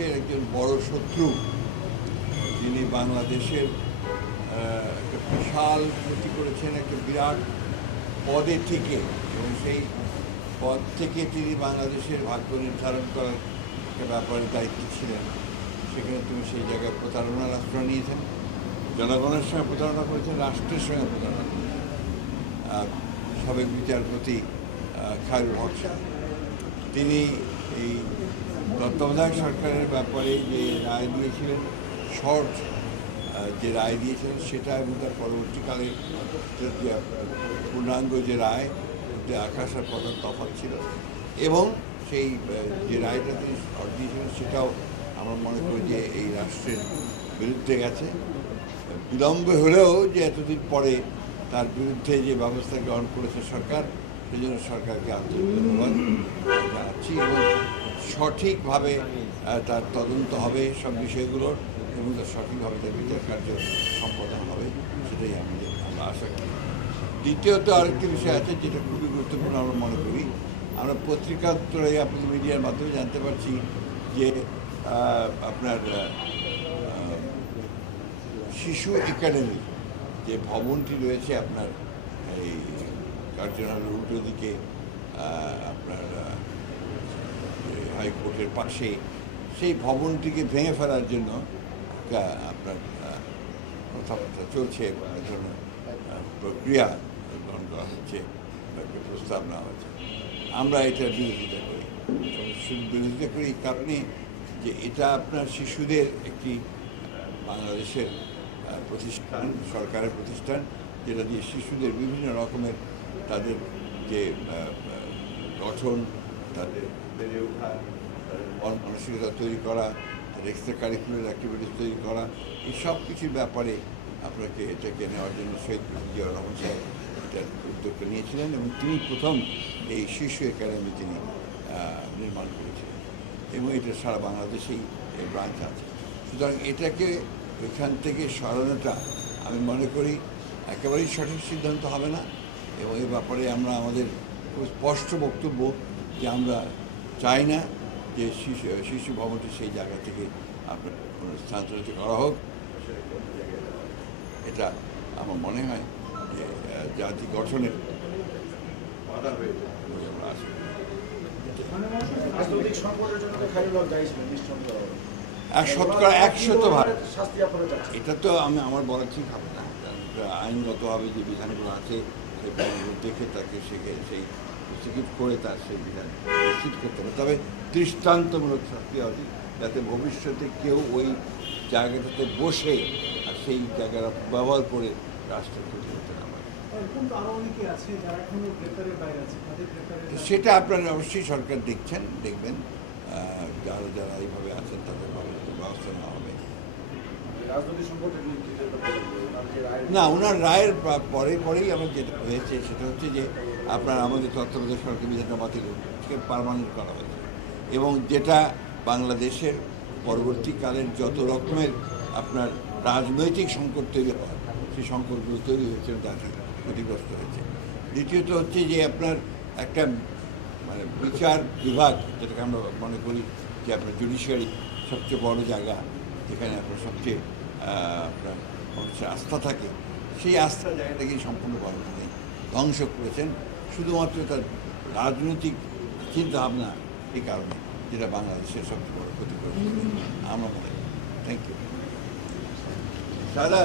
বাংলাদেশের একজন বড় শত্রু, যিনি বাংলাদেশের একটা বিশাল ক্ষতি করেছেন, একটা বিরাট পদে থেকে এবং সেই পদ থেকে তিনি বাংলাদেশের ভাগ্য নির্ধারণ করার একটা ব্যাপারে দায়িত্ব ছিলেন। সেখানে তুমি সেই জায়গায় প্রতারণার আশ্রয় নিয়েছেন। জনগণের সঙ্গে প্রতারণা করেছেন, রাষ্ট্রের সঙ্গে প্রতারণা সাবেক বিচারপতি খায়রুল হক তিনি এই তত্ত্বাবধায়ক সরকারের ব্যাপারে যে রায় দিয়েছিলেন, শর্ট যে রায় দিয়েছিলেন, সেটা এবং তার পরবর্তীকালে পূর্ণাঙ্গ যে রায়, যে আকাশ আর পাতাল তফাৎ ছিল এবং সেই যে রায়টা তিনি শর্ট দিয়েছিলেন, সেটাও আমরা মনে করি যে এই রাষ্ট্রের বিরুদ্ধে গেছে। বিলম্ব হলেও যে এতদিন পরে তার বিরুদ্ধে যে ব্যবস্থা গ্রহণ করেছে সরকার, সেই জন্য সরকারকে আন্তরিক ধন্যবাদ জানাচ্ছি এবং সঠিকভাবে তার তদন্ত হবে সব বিষয়গুলোর এবং তার সঠিকভাবে তার বিচার কার্য সম্পাদন হবে, সেটাই আমাদের আমরা আশা করি। দ্বিতীয়ত আরেকটি বিষয় আছে যেটা খুবই গুরুত্বপূর্ণ আমরা মনে করি। আমরা পত্রিকার ত্রয়ে আপনাদের মিডিয়ার মাধ্যমে জানতে পারছি যে আপনার শিশু একাডেমি যে ভবনটি রয়েছে আপনার, এই কার্যনালয়ের উল্টো দিকে আপনার হাইকোর্টের পাশে সেই ভবনটিকে ভেঙে ফেলার জন্য আপনার কথাবার্তা চলছে প্রক্রিয়া গ্রহণ করা হচ্ছে প্রস্তাব নেওয়া হচ্ছে। আমরা এটার বিরোধিতা করি। বিরোধিতা করি কারণে যে এটা আপনার শিশুদের একটি বাংলাদেশের প্রতিষ্ঠান, সরকারের প্রতিষ্ঠান, যেটা দিয়ে শিশুদের বিভিন্ন রকমের তাদের যে গঠন তাদের বেড়ে ওঠা তাদের মানসিকতা তৈরি করা তাদের এক্সট্রা কারিকুলার অ্যাক্টিভিটিস তৈরি করা, এই সব কিছুর ব্যাপারে আপনাকে এটাকে নেওয়ার জন্য শহীদ জিয়াউর রহমান সাহেব এটার উদ্যোগটা নিয়েছিলেন এবং তিনি প্রথম এই শিশু একাডেমি তিনি নির্মাণ করেছিলেন এবং এটা সারা বাংলাদেশেই এই ব্রাঞ্চ আছে। সুতরাং এটাকে এখান থেকে সরানোটা আমি মনে করি একেবারেই সঠিক সিদ্ধান্ত হবে না এবং এ ব্যাপারে আমরা আমাদের খুব স্পষ্ট বক্তব্য যে আমরা চাই না যে শিশু শিশু ভবনটি সেই জায়গা থেকে আপনার কোনো স্থানান্তরিত করা হোক। এটা আমার মনে হয় যে জাতি গঠনের বাধা হয়ে আমরা তো আর শতকরা একশত ভাগ এটা তো আমি আমার বলা ঠিক হবে না। কারণ আইনগতভাবে যে বিধানগুলো আছে সেই দেখে তাকে সেকে সেই প্রসিকিউট করে তার সেই বিধান নিশ্চিত করতে হবে। তবে দৃষ্টান্তমূলক শাস্তি হবে যাতে ভবিষ্যতে কেউ ওই জায়গাটাতে বসে আর সেই জায়গাটা ব্যবহার করে রাষ্ট্রের ক্ষতি করতে না পারে। তো আরও অনেকে আছে যারা এখনও গ্রেপ্তারের বাইরে আছে তাদের গ্রেপ্তারের বাইরে- সেটা আপনারা অবশ্যই সরকার দেখছেন দেখবেন। যারা যারা এইভাবে আছেন তাদের ব্যবস্থা ব্যবস্থা নেওয়া হবে। না ওনার রায়ের পরে পরেই আমার যেটা হয়েছে সেটা হচ্ছে যে আপনার আমাদের তত্ত্বাবধায়ক সরকার বিধানটা বাতিল পারমানেন্ট করা হয়েছে। এবং যেটা বাংলাদেশের পরবর্তীকালের যত রকমের আপনার রাজনৈতিক সংকট তৈরি হয়, সেই সংকটগুলো তৈরি হয়েছে জাতি ক্ষতিগ্রস্ত হয়েছে। দ্বিতীয়ত হচ্ছে যে আপনার একটা মানে বিচার বিভাগ, যেটাকে আমরা মনে করি যে আপনার জুডিশিয়ারি সবচেয়ে বড় জায়গা, যেখানে আপনার সবচেয়ে আপনার আস্থা থাকে, সেই আস্থার জায়গাটাকে সম্পূর্ণভাবে তিনি ধ্বংস করেছেন শুধুমাত্র তার রাজনৈতিক চিন্তাভাবনা এই কারণে যেটা বাংলাদেশের সবচেয়ে বড় ক্ষতি করে আমরা মনে থ্যাংক ইউ দাদা